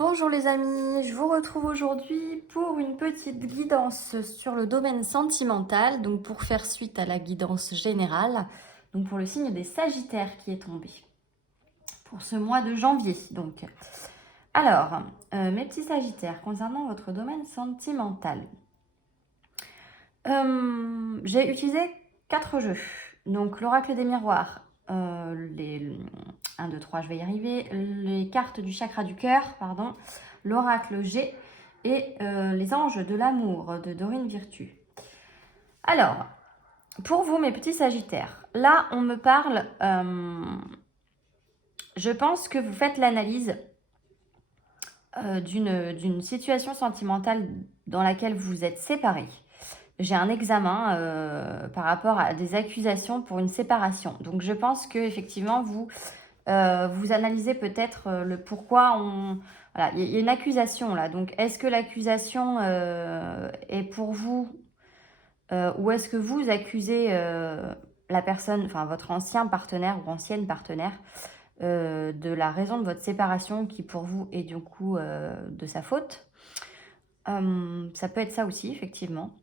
Bonjour les amis, je vous retrouve aujourd'hui pour une petite guidance sur le domaine sentimental, donc pour faire suite à la guidance générale, donc pour le signe des Sagittaires qui est tombé pour ce mois de janvier. Donc, alors, mes petits Sagittaires, concernant votre domaine sentimental, j'ai utilisé 4 jeux. Donc l'oracle des miroirs, les 1, 2, 3, je vais y arriver, les cartes du chakra du cœur, pardon, l'oracle G et les anges de l'amour de Dorine Virtue. Alors, pour vous mes petits Sagittaires, là on me parle, je pense que vous faites l'analyse d'une situation sentimentale dans laquelle vous êtes séparés. J'ai un examen par rapport à des accusations pour une séparation. Donc je pense que effectivement vous analysez peut-être le pourquoi on... Voilà, il y a une accusation là. Donc est-ce que l'accusation est pour vous ou est-ce que vous accusez la personne, enfin votre ancien partenaire ou ancienne partenaire de la raison de votre séparation qui pour vous est du coup de sa faute. Ça peut être ça aussi effectivement.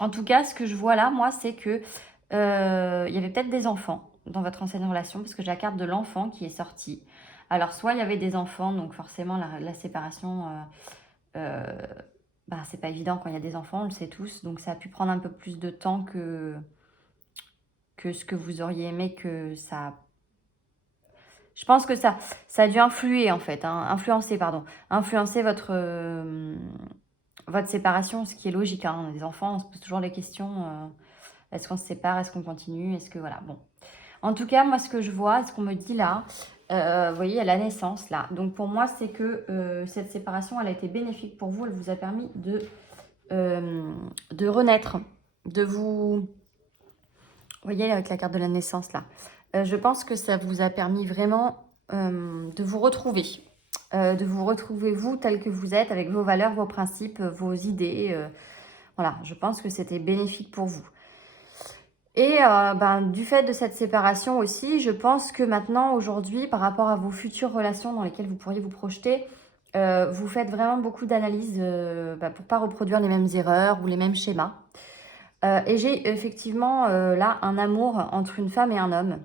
En tout cas, ce que je vois là, moi, c'est que il y avait peut-être des enfants dans votre ancienne relation, parce que j'ai la carte de l'enfant qui est sortie. Alors, soit il y avait des enfants, donc forcément, la séparation, c'est pas évident quand il y a des enfants, on le sait tous, donc ça a pu prendre un peu plus de temps que ce que vous auriez aimé que ça... Je pense que ça a dû influer, en fait, influencer votre séparation, ce qui est logique, hein. On a des enfants, on se pose toujours les questions... Est-ce qu'on se sépare? Est-ce qu'on continue? Est-ce que voilà, bon. En tout cas, moi, ce que je vois, ce qu'on me dit là, vous voyez, il y a la naissance là. Donc pour moi, c'est que cette séparation, elle a été bénéfique pour vous. Elle vous a permis de renaître, de vous... Vous voyez, avec la carte de la naissance là. Je pense que ça vous a permis vraiment de vous retrouver. Vous tel que vous êtes, avec vos valeurs, vos principes, vos idées. Voilà, je pense que c'était bénéfique pour vous. Et du fait de cette séparation aussi, je pense que maintenant, aujourd'hui, par rapport à vos futures relations dans lesquelles vous pourriez vous projeter, vous faites vraiment beaucoup d'analyses pour ne pas reproduire les mêmes erreurs ou les mêmes schémas. Et j'ai effectivement là un amour entre une femme et un homme.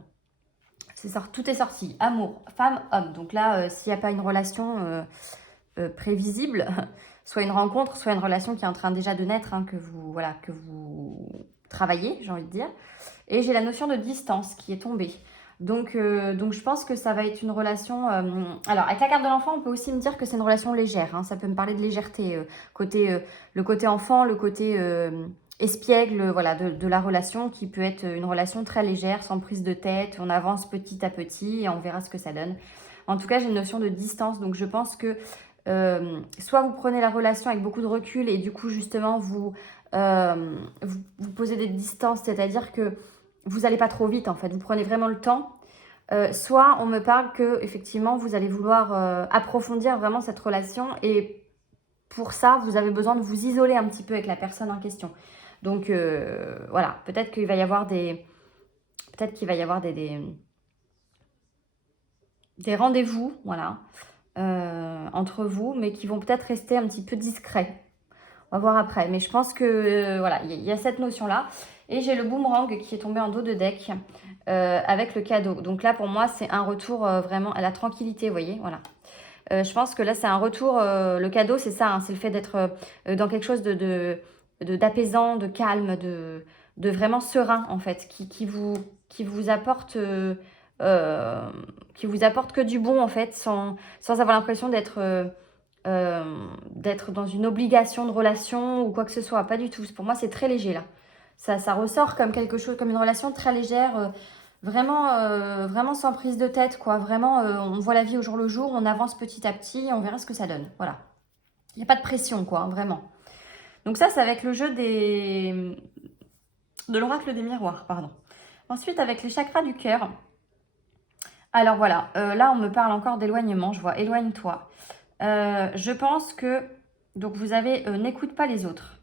Tout est sorti. Amour, femme, homme. Donc là, s'il n'y a pas une relation prévisible, soit une rencontre, soit une relation qui est en train déjà de naître, hein, que vous travaillez, j'ai envie de dire. Et j'ai la notion de distance qui est tombée. Donc je pense que ça va être une relation... alors, avec la carte de l'enfant, on peut aussi me dire que c'est une relation légère. Hein, ça peut me parler de légèreté. Le côté enfant, le côté espiègle voilà, de la relation qui peut être une relation très légère, sans prise de tête. On avance petit à petit et on verra ce que ça donne. En tout cas, j'ai une notion de distance. Donc, je pense que soit vous prenez la relation avec beaucoup de recul et du coup, justement, vous posez des distances. C'est-à-dire que vous n'allez pas trop vite en fait, vous prenez vraiment le temps. Soit on me parle que effectivement vous allez vouloir approfondir vraiment cette relation et pour ça vous avez besoin de vous isoler un petit peu avec la personne en question. Donc voilà, peut-être qu'il va y avoir des rendez-vous, voilà, entre vous, mais qui vont peut-être rester un petit peu discrets. On va voir après, mais je pense que voilà, il y a cette notion-là. Et j'ai le boomerang qui est tombé en dos de deck avec le cadeau. Donc là, pour moi, c'est un retour vraiment à la tranquillité, vous voyez, voilà. Je pense que là, c'est un retour, le cadeau, c'est ça, hein, c'est le fait d'être dans quelque chose d'apaisant, de calme, de vraiment serein, en fait, qui vous apporte... qui vous apporte que du bon, en fait, sans avoir l'impression d'être dans une obligation de relation ou quoi que ce soit. Pas du tout. Pour moi, c'est très léger, là. Ça ressort comme quelque chose, comme une relation très légère, vraiment sans prise de tête, quoi. Vraiment, on voit la vie au jour le jour, on avance petit à petit, on verra ce que ça donne. Voilà. Il n'y a pas de pression, quoi, vraiment. Donc ça, c'est avec le jeu de l'oracle des miroirs, pardon. Ensuite, avec les chakras du cœur. Alors voilà, là, on me parle encore d'éloignement. Je vois éloigne-toi. Je pense que, donc vous avez n'écoute pas les autres.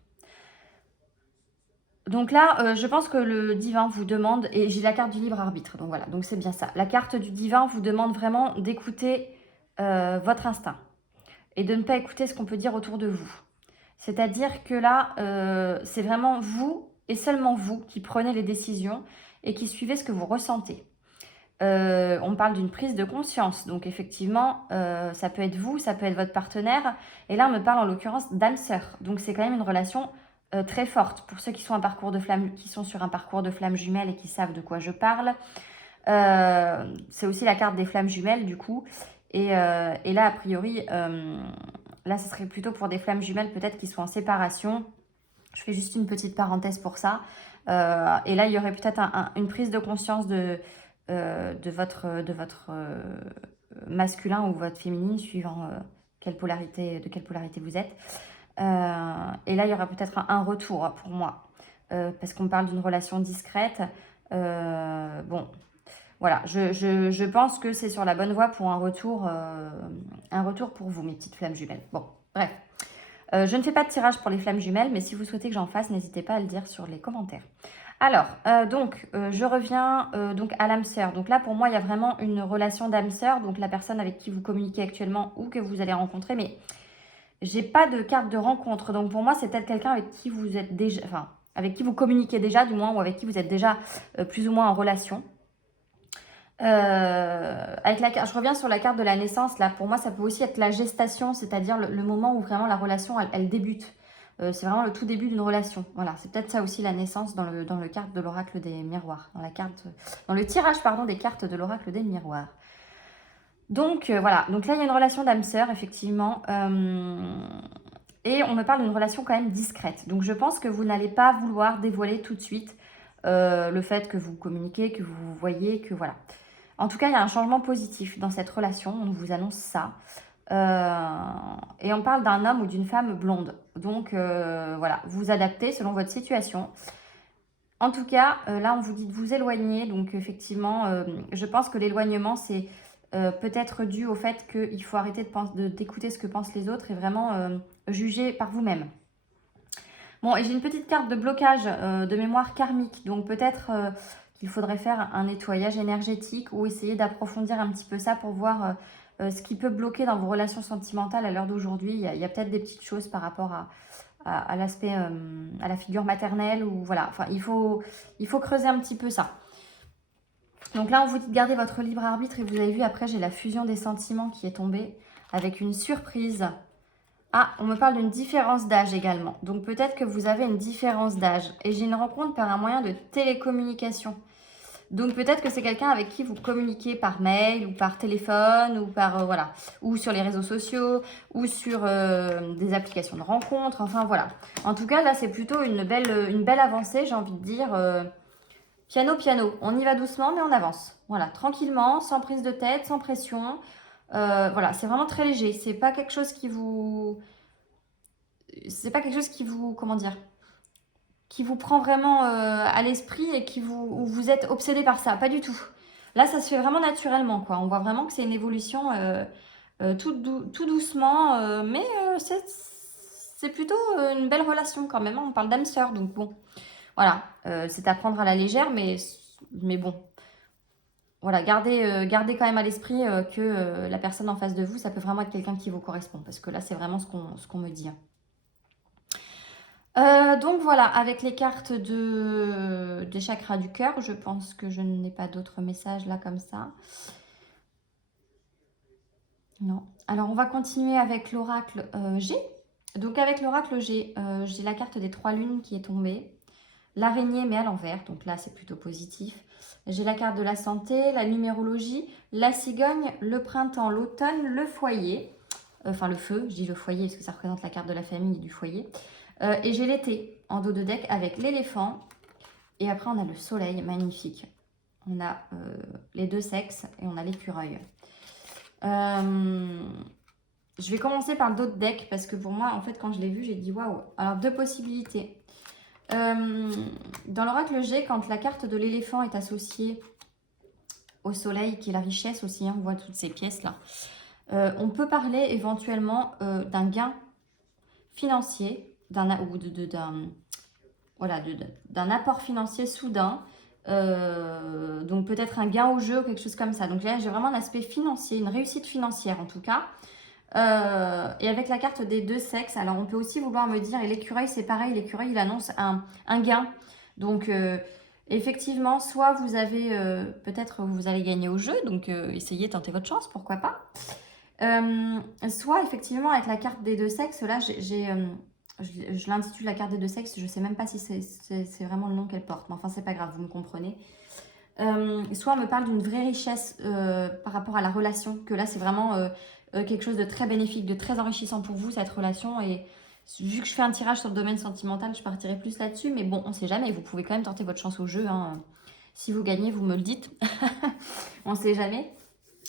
Donc là, je pense que le divin vous demande, et j'ai la carte du libre arbitre, donc voilà, donc c'est bien ça. La carte du divin vous demande vraiment d'écouter votre instinct. et de ne pas écouter ce qu'on peut dire autour de vous. C'est-à-dire que là, c'est vraiment vous et seulement vous qui prenez les décisions et qui suivez ce que vous ressentez. On parle d'une prise de conscience, donc effectivement, ça peut être vous, ça peut être votre partenaire, et là on me parle en l'occurrence d'âme sœur, donc c'est quand même une relation très forte. Pour ceux qui sont, qui sont sur un parcours de flammes jumelles et qui savent de quoi je parle, c'est aussi la carte des flammes jumelles du coup, et là a priori, là ce serait plutôt pour des flammes jumelles peut-être qui sont en séparation. Je fais juste une petite parenthèse pour ça, et là il y aurait peut-être une prise de conscience de votre masculin ou votre féminine, suivant de quelle polarité vous êtes. Et là, il y aura peut-être un retour pour moi, parce qu'on parle d'une relation discrète. Bon, voilà, je pense que c'est sur la bonne voie pour un retour pour vous, mes petites flammes jumelles. Bon, bref. Je ne fais pas de tirage pour les flammes jumelles, mais si vous souhaitez que j'en fasse, n'hésitez pas à le dire sur les commentaires. Alors, je reviens donc à l'âme sœur. Donc là, pour moi, il y a vraiment une relation d'âme sœur, donc la personne avec qui vous communiquez actuellement ou que vous allez rencontrer, mais j'ai pas de carte de rencontre. Donc pour moi, c'est peut-être quelqu'un avec qui vous êtes déjà, enfin, avec qui vous communiquez déjà, du moins, ou avec qui vous êtes déjà plus ou moins en relation. Je reviens sur la carte de la naissance. Là, pour moi, ça peut aussi être la gestation, c'est-à-dire le moment où vraiment la relation, elle débute. C'est vraiment le tout début d'une relation. Voilà, c'est peut-être ça aussi la naissance dans le carte de l'oracle des miroirs, dans le tirage pardon des cartes de l'oracle des miroirs. Donc voilà, donc là il y a une relation d'âme sœur effectivement, et on me parle d'une relation quand même discrète. Donc je pense que vous n'allez pas vouloir dévoiler tout de suite le fait que vous communiquez, que vous voyez, que voilà. En tout cas, il y a un changement positif dans cette relation, on vous annonce ça. Et on parle d'un homme ou d'une femme blonde. Donc voilà, vous adaptez selon votre situation. En tout cas, là on vous dit de vous éloigner. Donc effectivement, je pense que l'éloignement c'est peut-être dû au fait qu'il faut arrêter d'écouter ce que pensent les autres et vraiment juger par vous-même. Bon, et j'ai une petite carte de blocage de mémoire karmique. Donc peut-être qu'il faudrait faire un nettoyage énergétique ou essayer d'approfondir un petit peu ça pour voir ce qui peut bloquer dans vos relations sentimentales à l'heure d'aujourd'hui. Il y a peut-être des petites choses par rapport à l'aspect, à la figure maternelle. Ou voilà, enfin, il faut creuser un petit peu ça. Donc là, on vous dit de garder votre libre arbitre et vous avez vu, après, j'ai la fusion des sentiments qui est tombée avec une surprise. Ah, on me parle d'une différence d'âge également. Donc peut-être que vous avez une différence d'âge. Et j'ai une rencontre par un moyen de télécommunication. Donc peut-être que c'est quelqu'un avec qui vous communiquez par mail ou par téléphone ou par voilà, ou sur les réseaux sociaux ou sur des applications de rencontres. Enfin voilà. En tout cas, là, c'est plutôt une belle avancée, j'ai envie de dire. Piano, piano. On y va doucement, mais on avance. Voilà, tranquillement, sans prise de tête, sans pression. Voilà, c'est vraiment très léger. C'est pas quelque chose qui vous... comment dire, qui vous prend vraiment à l'esprit et où vous êtes obsédé par ça. Pas du tout. Là, ça se fait vraiment naturellement, quoi. On voit vraiment que c'est une évolution tout doucement, mais c'est plutôt une belle relation quand même, hein. On parle d'âme sœur, donc bon. Voilà, c'est à prendre à la légère, mais bon. Voilà, gardez quand même à l'esprit que la personne en face de vous, ça peut vraiment être quelqu'un qui vous correspond. Parce que là, c'est vraiment ce qu'on me dit. Donc voilà, avec les cartes des chakras du cœur, je pense que je n'ai pas d'autres messages là comme ça. Non. Alors, on va continuer avec l'oracle G. Donc avec l'oracle G, j'ai la carte des 3 lunes qui est tombée. L'araignée, mais à l'envers, donc là, c'est plutôt positif. J'ai la carte de la santé, la numérologie, la cigogne, le printemps, l'automne, le foyer. Enfin, le feu, je dis le foyer parce que ça représente la carte de la famille et du foyer. Et j'ai l'été en dos de deck avec l'éléphant. Et après, on a le soleil, magnifique. On a les deux sexes et on a l'écureuil. Je vais commencer par le dos de deck parce que pour moi, en fait, quand je l'ai vu, j'ai dit waouh. Alors, deux possibilités. Dans l'oracle G, quand la carte de l'éléphant est associée au soleil, qui est la richesse aussi, hein, on voit toutes ces pièces-là, on peut parler éventuellement d'un gain financier, d'un apport financier soudain, donc peut-être un gain au jeu ou quelque chose comme ça. Donc là, j'ai vraiment un aspect financier, une réussite financière en tout cas. Et avec la carte des deux sexes, alors on peut aussi vouloir me dire, et l'écureuil c'est pareil, l'écureuil il annonce un gain. Donc effectivement, soit vous avez, peut-être vous allez gagner au jeu, donc essayez, tentez votre chance, pourquoi pas. Soit effectivement avec la carte des deux sexes, là je l'intitule la carte des deux sexes, je sais même pas si c'est vraiment le nom qu'elle porte, mais enfin c'est pas grave, vous me comprenez. Soit on me parle d'une vraie richesse par rapport à la relation, que là c'est vraiment quelque chose de très bénéfique, de très enrichissant pour vous cette relation. Et vu que je fais un tirage sur le domaine sentimental, je partirai plus là-dessus, mais bon, on sait jamais, vous pouvez quand même tenter votre chance au jeu, hein. Si vous gagnez, vous me le dites, on sait jamais.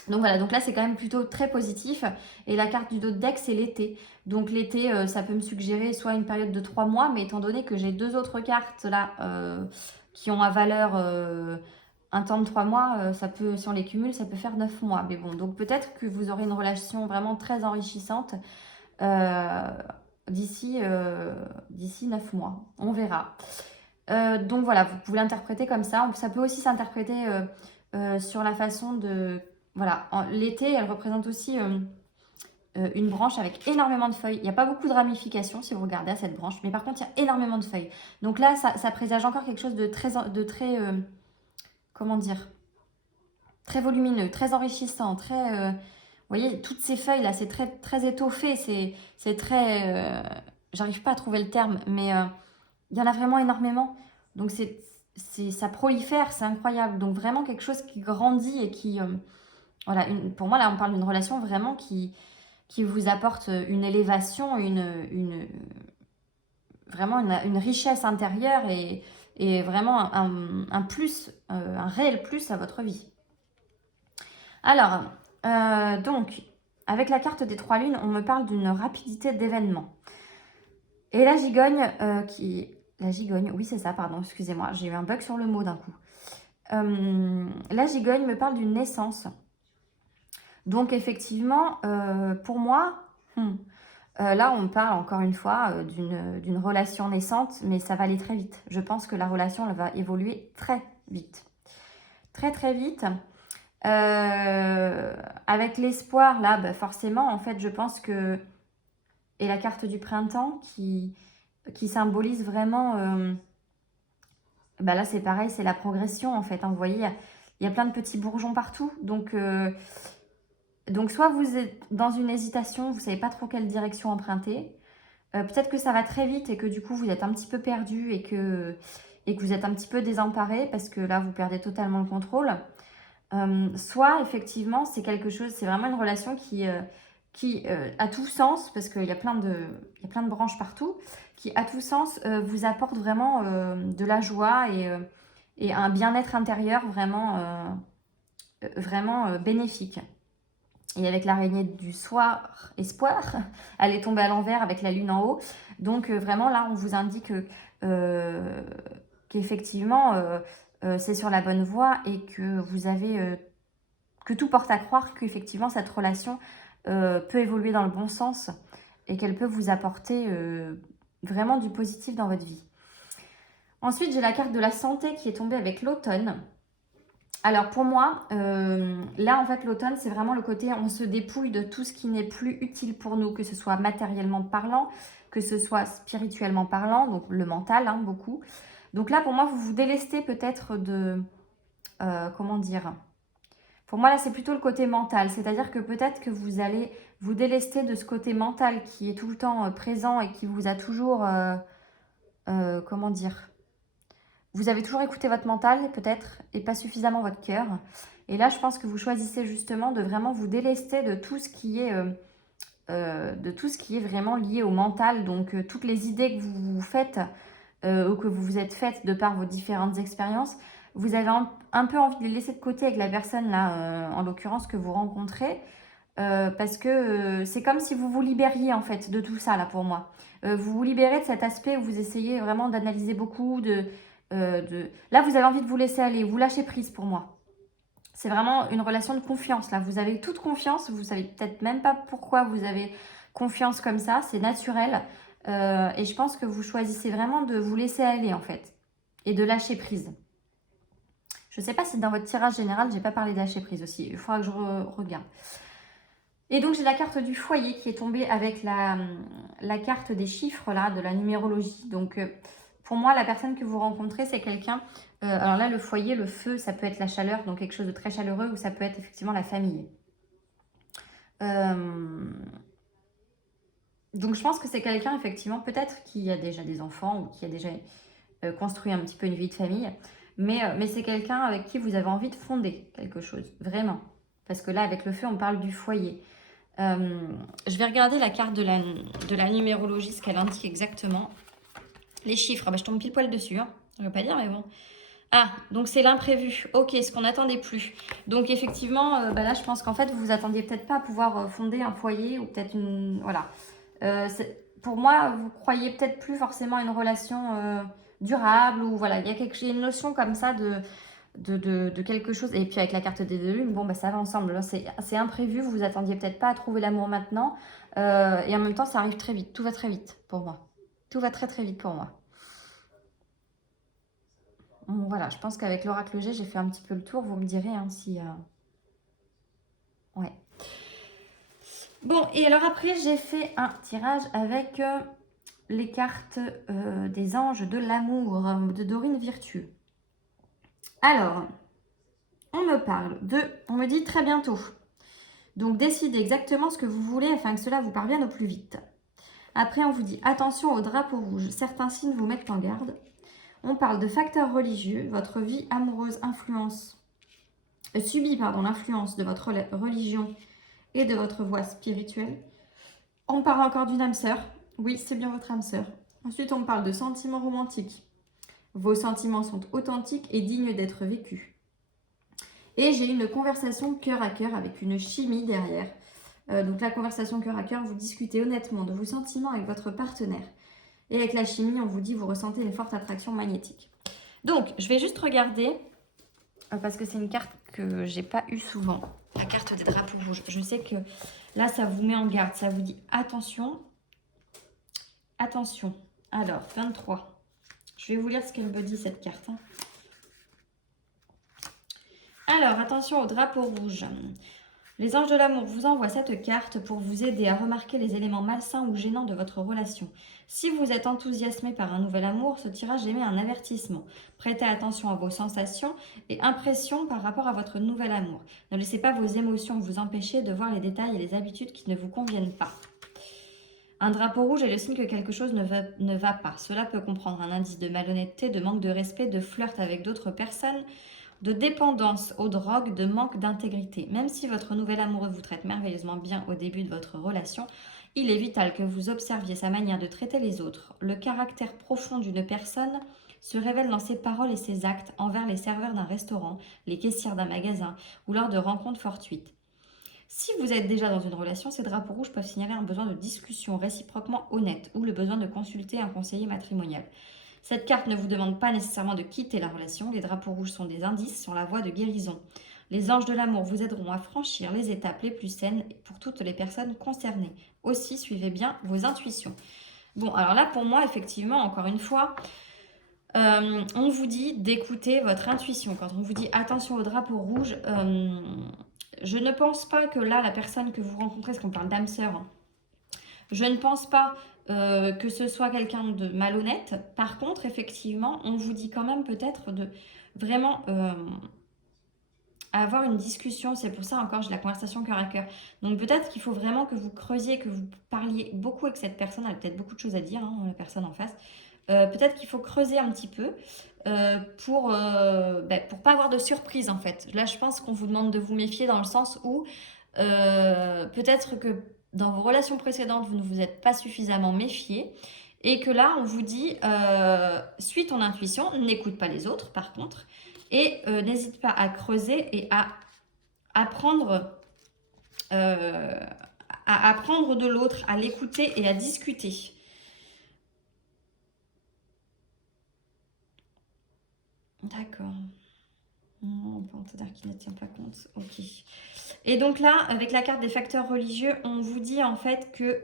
Donc voilà, donc là c'est quand même plutôt très positif. Et la carte du dos de deck c'est l'été. Donc l'été ça peut me suggérer soit une période de 3 mois, mais étant donné que j'ai deux autres cartes là qui ont à valeur un temps de 3 mois, ça peut, si on les cumule, ça peut faire 9 mois. Mais bon, donc peut-être que vous aurez une relation vraiment très enrichissante euh, d'ici 9 mois. On verra. Donc voilà, vous pouvez l'interpréter comme ça. Ça peut aussi s'interpréter sur la façon de... Voilà, l'été, elle représente aussi une branche avec énormément de feuilles. Il n'y a pas beaucoup de ramifications si vous regardez à cette branche, mais par contre, il y a énormément de feuilles. Donc là, ça présage encore quelque chose de très comment dire, très volumineux, très enrichissant, très... vous voyez, toutes ces feuilles là, c'est très étoffé, c'est très... j'arrive pas à trouver le terme, mais il y en a vraiment énormément. Donc ça prolifère, c'est incroyable. Donc vraiment quelque chose qui grandit et qui... voilà, pour moi là, on parle d'une relation vraiment qui vous apporte une élévation, vraiment une richesse intérieure et vraiment un plus, un réel plus à votre vie. Alors, donc, avec la carte des trois lunes, on me parle d'une rapidité d'événement. Et la gigogne, La gigogne, oui c'est ça, pardon, excusez-moi, j'ai eu un bug sur le mot d'un coup. La gigogne me parle d'une naissance. Donc effectivement, pour moi, là on parle encore une fois d'une relation naissante, mais ça va aller très vite. Je pense que la relation elle va évoluer très vite. Très très vite. Avec l'espoir, là, bah, forcément, en fait, je pense que... Et la carte du printemps qui symbolise vraiment... bah là, c'est pareil, c'est la progression, en fait, hein. Vous voyez, il y a plein de petits bourgeons partout. Donc, soit vous êtes dans une hésitation, vous ne savez pas trop quelle direction emprunter. Peut-être que ça va très vite et que du coup, vous êtes un petit peu perdu et que vous êtes un petit peu désemparé parce que là, vous perdez totalement le contrôle. Soit effectivement c'est quelque chose, c'est vraiment une relation qui a tout sens, parce qu'il y a plein de branches partout, qui à tout sens vous apporte vraiment de la joie et un bien-être intérieur vraiment bénéfique. Et avec l'araignée du soir, espoir, elle est tombée à l'envers avec la lune en haut. Donc vraiment là on vous indique qu'effectivement c'est sur la bonne voie et que vous avez que tout porte à croire qu'effectivement cette relation peut évoluer dans le bon sens et qu'elle peut vous apporter vraiment du positif dans votre vie. Ensuite, j'ai la carte de la santé qui est tombée avec l'automne. Alors pour moi, là en fait l'automne c'est vraiment le côté on se dépouille de tout ce qui n'est plus utile pour nous, que ce soit matériellement parlant, que ce soit spirituellement parlant, donc le mental hein, beaucoup. Donc là pour moi vous vous délestez peut-être de... comment dire, pour moi, là, c'est plutôt le côté mental. C'est-à-dire que peut-être que vous allez vous délester de ce côté mental qui est tout le temps présent et qui vous a toujours... comment dire, vous avez toujours écouté votre mental, peut-être, et pas suffisamment votre cœur. Et là, je pense que vous choisissez justement de vraiment vous délester de tout ce qui est... de tout ce qui est vraiment lié au mental. Donc, toutes les idées que vous vous faites ou que vous vous êtes faites de par vos différentes expériences, vous avez un peu envie de les laisser de côté avec la personne là, en l'occurrence que vous rencontrez, parce que c'est comme si vous vous libériez en fait de tout ça là pour moi. Vous vous libérez de cet aspect où vous essayez vraiment d'analyser beaucoup, Là vous avez envie de vous laisser aller, vous lâchez prise pour moi. C'est vraiment une relation de confiance là, vous avez toute confiance, vous savez peut-être même pas pourquoi vous avez confiance comme ça, c'est naturel. Et je pense que vous choisissez vraiment de vous laisser aller en fait et de lâcher prise. Je ne sais pas si dans votre tirage général, j'ai pas parlé de lâcher prise aussi. Il faudra que je regarde. Et donc, j'ai la carte du foyer qui est tombée avec la carte des chiffres, là, de la numérologie. Donc, pour moi, la personne que vous rencontrez, c'est quelqu'un... alors là, le foyer, le feu, ça peut être la chaleur, donc quelque chose de très chaleureux, ou ça peut être effectivement la famille. Donc, je pense que c'est quelqu'un, effectivement, peut-être qui a déjà des enfants ou qui a déjà construit un petit peu une vie de famille. Mais c'est quelqu'un avec qui vous avez envie de fonder quelque chose, vraiment. Parce que là, avec le feu, on parle du foyer. Je vais regarder la carte de la numérologie, ce qu'elle indique exactement. Les chiffres, ah bah, je tombe pile poil dessus. Hein. Je ne veux pas dire, mais bon. Ah, donc c'est l'imprévu. Ok, ce qu'on n'attendait plus. Donc effectivement, bah là, je pense qu'en fait, vous vous attendiez peut-être pas à pouvoir fonder un foyer ou peut-être une... Voilà. Pour moi, vous croyez peut-être plus forcément à une relation durable ou voilà, il y a une notion comme ça de quelque chose. Et puis avec la carte des deux lunes, bon, bah, ça va ensemble. C'est imprévu, vous vous attendiez peut-être pas à trouver l'amour maintenant. Et en même temps, ça arrive très vite. Tout va très vite pour moi. Tout va très très vite pour moi. Bon, voilà, je pense qu'avec l'oracle G, j'ai fait un petit peu le tour. Vous me direz hein, si... Ouais. Bon, et alors après, j'ai fait un tirage avec les cartes des anges de l'amour de Dorine Virtue. Alors, on me dit très bientôt. Donc, décidez exactement ce que vous voulez afin que cela vous parvienne au plus vite. Après, on vous dit attention au drapeau rouge. Certains signes vous mettent en garde. On parle de facteurs religieux. Votre vie amoureuse subit l'influence de votre religion et de votre voie spirituelle. On parle encore d'une âme sœur. Oui, c'est bien votre âme sœur. Ensuite, on parle de sentiments romantiques. Vos sentiments sont authentiques et dignes d'être vécus. Et j'ai une conversation cœur à cœur avec une chimie derrière. Donc la conversation cœur à cœur, vous discutez honnêtement de vos sentiments avec votre partenaire. Et avec la chimie, on vous dit vous ressentez une forte attraction magnétique. Donc, je vais juste regarder, parce que c'est une carte que j'ai pas eue souvent. La carte des drapeaux rouges. Je sais que là, ça vous met en garde. Ça vous dit attention. Attention. Alors, 23. Je vais vous lire ce qu'elle me dit, cette carte. Hein. Alors, attention au drapeau rouge. Les anges de l'amour vous envoient cette carte pour vous aider à remarquer les éléments malsains ou gênants de votre relation. Si vous êtes enthousiasmé par un nouvel amour, ce tirage émet un avertissement. Prêtez attention à vos sensations et impressions par rapport à votre nouvel amour. Ne laissez pas vos émotions vous empêcher de voir les détails et les habitudes qui ne vous conviennent pas. Un drapeau rouge est le signe que quelque chose ne va pas. Cela peut comprendre un indice de malhonnêteté, de manque de respect, de flirt avec d'autres personnes, de dépendance aux drogues, de manque d'intégrité. Même si votre nouvel amoureux vous traite merveilleusement bien au début de votre relation, il est vital que vous observiez sa manière de traiter les autres. Le caractère profond d'une personne se révèle dans ses paroles et ses actes envers les serveurs d'un restaurant, les caissières d'un magasin ou lors de rencontres fortuites. Si vous êtes déjà dans une relation, ces drapeaux rouges peuvent signaler un besoin de discussion réciproquement honnête ou le besoin de consulter un conseiller matrimonial. Cette carte ne vous demande pas nécessairement de quitter la relation. Les drapeaux rouges sont des indices sur la voie de guérison. Les anges de l'amour vous aideront à franchir les étapes les plus saines pour toutes les personnes concernées. Aussi, suivez bien vos intuitions. Bon, alors là, pour moi, effectivement, encore une fois, on vous dit d'écouter votre intuition. Quand on vous dit attention au drapeau rouge, je ne pense pas que là, la personne que vous rencontrez, parce qu'on parle d'âme sœur, hein, je ne pense pas que ce soit quelqu'un de malhonnête. Par contre, effectivement, on vous dit quand même peut-être de vraiment avoir une discussion. C'est pour ça encore, j'ai la conversation cœur à cœur. Donc peut-être qu'il faut vraiment que vous creusiez, que vous parliez beaucoup avec cette personne. Elle a peut-être beaucoup de choses à dire, hein, la personne en face. Peut-être qu'il faut creuser un petit peu pour pas avoir de surprise en fait. Là, je pense qu'on vous demande de vous méfier dans le sens où peut-être que dans vos relations précédentes, vous ne vous êtes pas suffisamment méfié et que là, on vous dit, suis ton intuition, n'écoute pas les autres par contre, et n'hésite pas à creuser et à apprendre, de l'autre, à l'écouter et à discuter. D'accord. On peut dire qu'il ne tient pas compte. Ok. Et donc là, avec la carte des facteurs religieux, on vous dit en fait que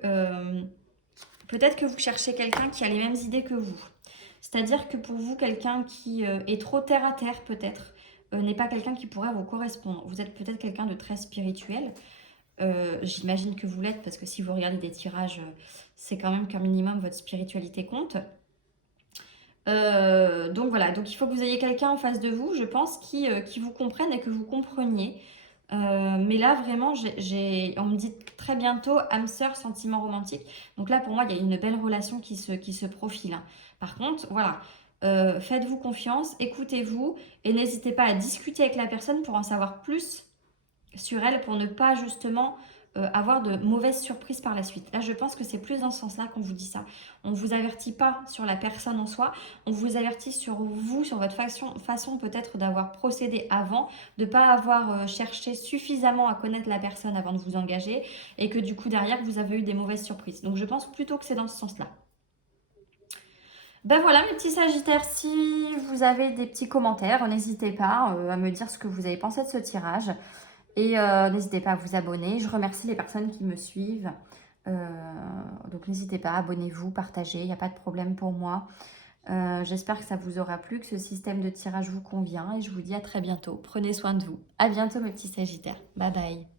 peut-être que vous cherchez quelqu'un qui a les mêmes idées que vous. C'est-à-dire que pour vous, quelqu'un qui est trop terre à terre peut-être, n'est pas quelqu'un qui pourrait vous correspondre. Vous êtes peut-être quelqu'un de très spirituel. J'imagine que vous l'êtes parce que si vous regardez des tirages, c'est quand même qu'un minimum votre spiritualité compte. Donc voilà, donc il faut que vous ayez quelqu'un en face de vous, je pense, qui vous comprenne et que vous compreniez. Mais là, vraiment, on me dit très bientôt âme sœur, sentiment romantique. Donc là, pour moi, il y a une belle relation qui se profile, hein. Par contre, voilà, faites-vous confiance, écoutez-vous et n'hésitez pas à discuter avec la personne pour en savoir plus sur elle, pour ne pas justement avoir de mauvaises surprises par la suite. Là, je pense que c'est plus dans ce sens-là qu'on vous dit ça. On ne vous avertit pas sur la personne en soi, on vous avertit sur vous, sur votre façon peut-être d'avoir procédé avant, de ne pas avoir cherché suffisamment à connaître la personne avant de vous engager, et que du coup, derrière, vous avez eu des mauvaises surprises. Donc, je pense plutôt que c'est dans ce sens-là. Ben voilà mes petits sagittaires, si vous avez des petits commentaires, n'hésitez pas à me dire ce que vous avez pensé de ce tirage. Et n'hésitez pas à vous abonner. Je remercie les personnes qui me suivent. Donc n'hésitez pas, abonnez-vous, partagez, il n'y a pas de problème pour moi. J'espère que ça vous aura plu, que ce système de tirage vous convient. Et je vous dis à très bientôt. Prenez soin de vous. À bientôt mes petits sagittaires. Bye bye.